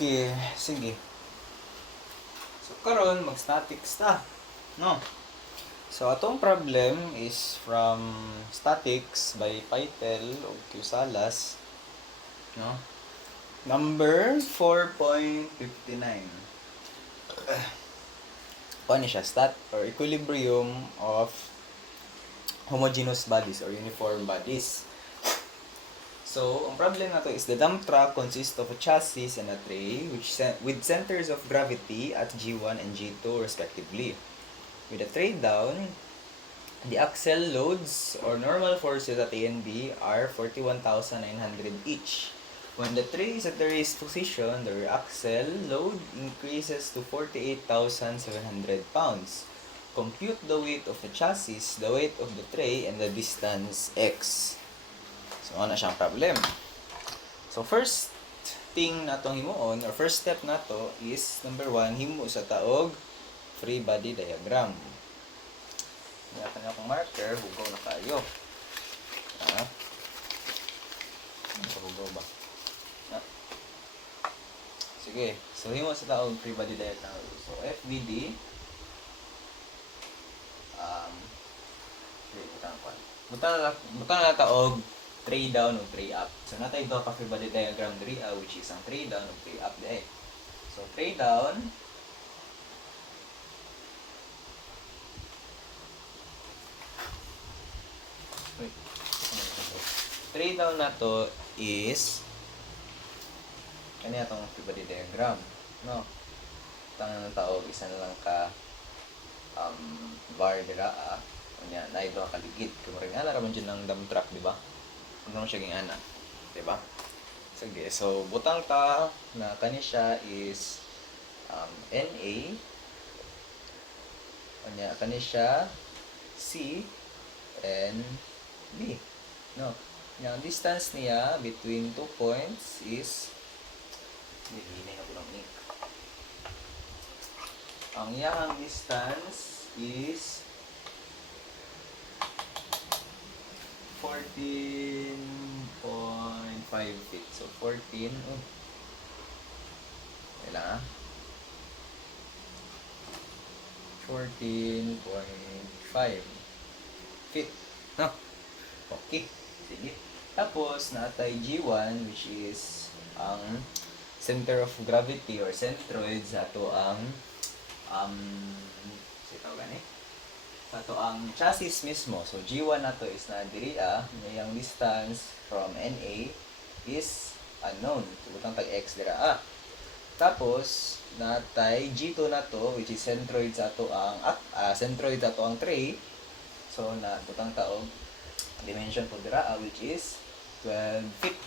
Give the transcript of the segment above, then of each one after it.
Okay, sige. So karon mag-statics ta, no? So atong problem is from statics by Pytel o Q Salas, no? Number 4.59. Paano siya? Stat or equilibrium of homogeneous bodies or uniform bodies. So, ang problem na to is the dump truck consists of a chassis and a tray with centers of gravity at G1 and G2 respectively. With the tray down, the axle loads or normal forces at A and B are 41,900 each. When the tray is at the raised position, the axle load increases to 48,700 pounds. Compute the weight of the chassis, the weight of the tray, and the distance x. So, ano siyang problem. So, first thing na itong himuon, or first step na to is, number 1, himo sa taog free body diagram. Niyatan akong marker, hugaw na tayo. Hugaw ba? Sige, so himo sa taog free body diagram. So, FBD, butang na taog tray down o tray up. So, natay ito ka free body diagram diri which is ang tray down o tray up di. So, tray down na to is kanya itong free body diagram, no? Tangan ng taog isa na lang ka bar dira kanya na ito ang kaligid kamaring ana raman dyan ng dump truck, di ba? Ano siya ging ana, di ba? Sige, so butang ta na kani siya is NA kanya kani siya C and B, no? Yung distance niya between 2 points is hindi na ko ink. Ang iyang distance is 14.5 feet. So 14 kailangan 14.5 feet, no? Okay, sige. Tapos natay G1 which is ang center of gravity or centroid sa ato ang ang chassis mismo. So G1 nato is na diri yung distance from NA is unknown. So butang tag x dira Tapos natay G2 nato which is centroid sa ato ang centroid sa ato ang tray. So na butang taog dimension po dira which is 12 feet.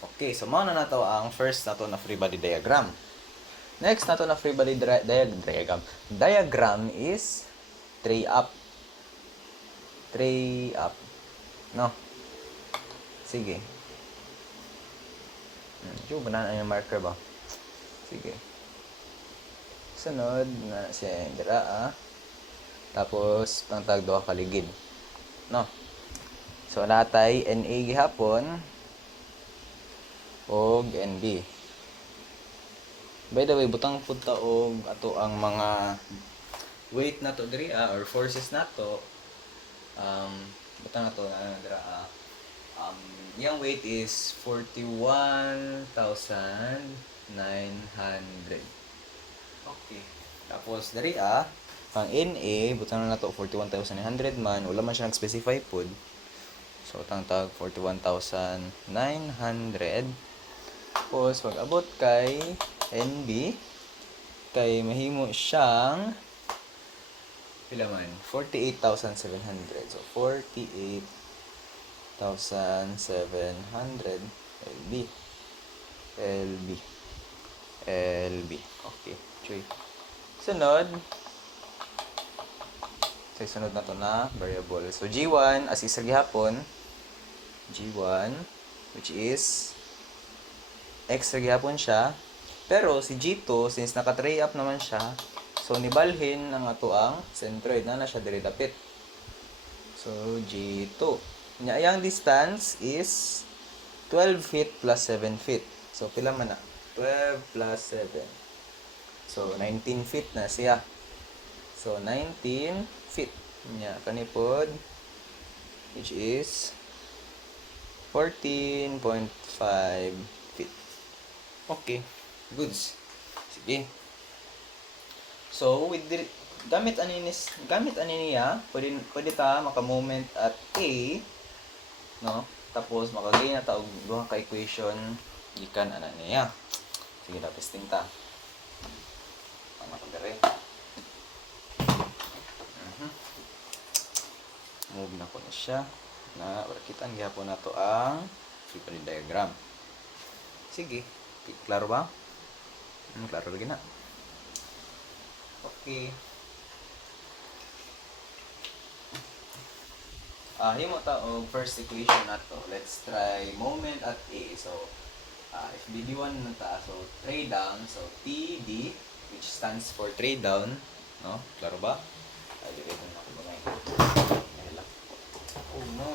Okay, so mao na nato ang first nato na free body diagram. Next nato na free body diagram is tray up. Tray up. No? Sige. Yung banana yung marker ba? Sige. Sunod na siya dira Tapos pangtag duha kaligid. No? So natay NA gihapon og NB. By the way, butang punta og ato ang mga weight nato diri or forces nato. Butang nato na dira yung weight is 41,900. Okay. Tapos diri ang NA butang na nato 41,900 man, wala man siya nag-specify pod. So tag 41,900. Tapos pag-abot kay NB kay mahimo siyang pila man 48,700. So 48,700 LB. Okay. Sunod na to na variable. So G1 as isa gihapon G1 which is x gihapon siya, pero si G2 since naka-tray up naman siya, so nibalhin ang ato ang centroid na siya diri dapit. So G2 nya yang distance is 12 feet plus 7 feet. So pila man na? 12 plus 7. So 19 feet na siya. So 19 feet nya kanipod, which is 14.5 feet. Okay, goods. Sige. So with the gamit ani niya, pwede ta maka-moment at A, no? Tapos makagain na ta og duha ka equation gikan ana niya. Sige, testing ta. Ano ko dire? Move na ko na siya. Na kita ang gihapon na to ang Euclid diagram. Sige, klaro ba? Klaro lagi na. Okay. Himo ta og first equation nato. Let's try moment at A. So, if BD1 na ta, so tray down, so TD, which stands for tray down, no? Klaro ba? Divide na ako ba ngayon. Oh no.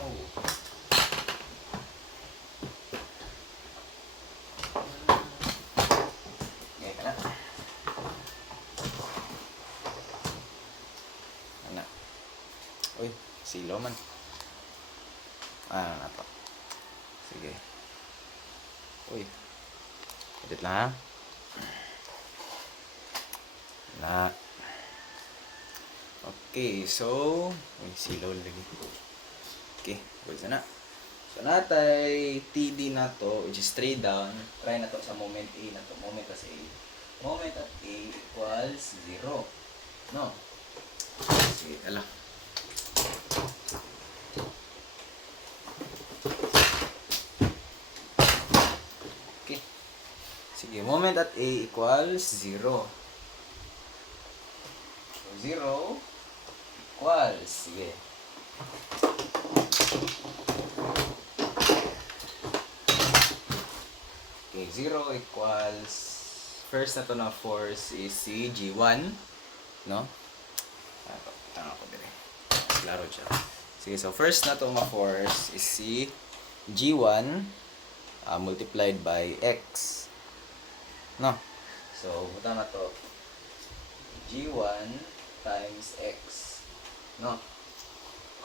Ngayon ka na. Ano? Uy, silo man. Na to. Sige. Uy. Edit lang ha. Na. Okay, so silaw lagi. Okay, good na. So natay TD na to, which is straight down. Try na to sa moment A na to. Moment at A. Moment at A equals 0. No? Sige, ala. Okay. Sige, moment at A equals 0. So 0 equals, sige. Okay, 0 equals, first na to na force is si G1, no? Tanga ko dire. Klaro siya. Sige, so first na to na force is si G1 multiplied by X. No? So, buta na to. G1 times X. No?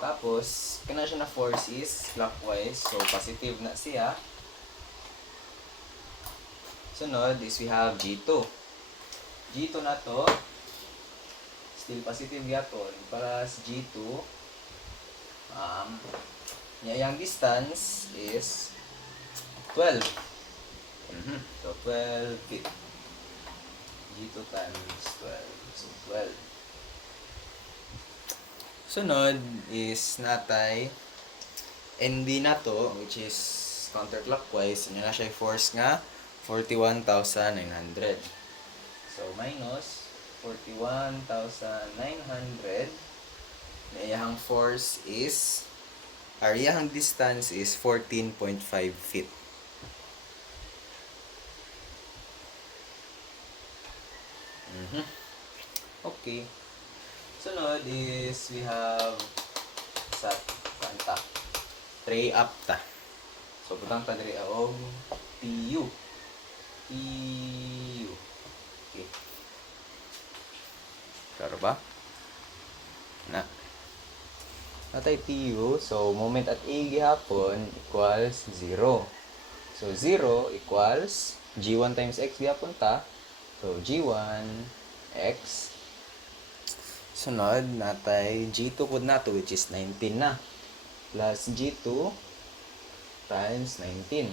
Tapos, kana siya na force is clockwise. So, positive na siya. Sunod is we have G2. G2 na to, still positive yapon. Para sa G2, yung distance is 12. So, 12 feet. G2 times 12. So, 12. Sunod is natay NB na to, which is counterclockwise. Yun na siya force nga 41,900. So, minus 41,900. Na iyahang force is, or iyahang distance is 14.5 feet. Okay. Sunod is we have sa kanta tray up ta. So, putang ta diri og PU. PU. Okay. Klaro ba? Na. Natay PU. So, moment at A gihapon equals 0. So, 0 equals G1 times X gihapon ta. So, G1 X. Sunod, natay G2 pod nato, which is 19 na. Plus G2 times 19.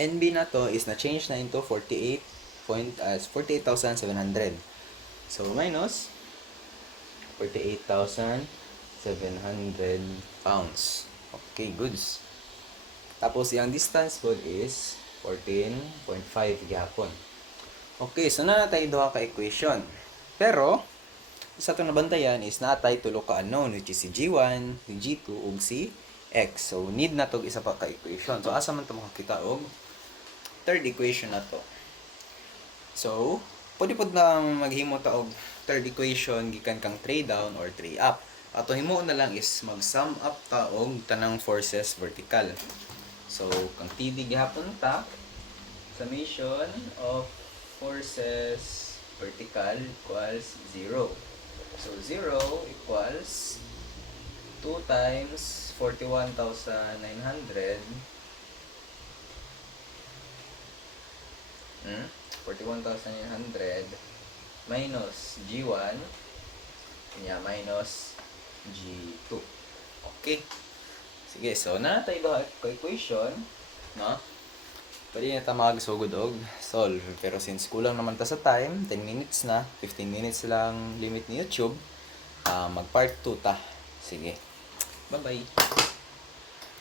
NB na to is na-change na into 48,700. So, minus 48,700 pounds. Okay, goods. Tapos, yung distance pod is 14.5 gihapon. Okay, so na natay duha ka equation. Pero, sa itong nabantayan is natay tulo ka unknown, which is si G1, si G2, ug si X. So, need na to isa pa ka equation. So, asa man ito makakita og third equation na to. So, pwede po na maghimo ta og third equation gikan kang tray down or tray up. Ato himo na lang is mag-sum up ta og tanang forces vertical. So, kang TD gihapon ta, Summation of forces vertical equals 0. So 0 equals 2 times 41,900 41,900 minus G1 minus G2. Okay. Sige, so natay ba ko equation, no? Pwede na ta magsugod og solve. Pero since kulang naman ta sa time, 10 minutes na, 15 minutes lang limit ni YouTube, mag part 2 ta. Sige. Bye-bye.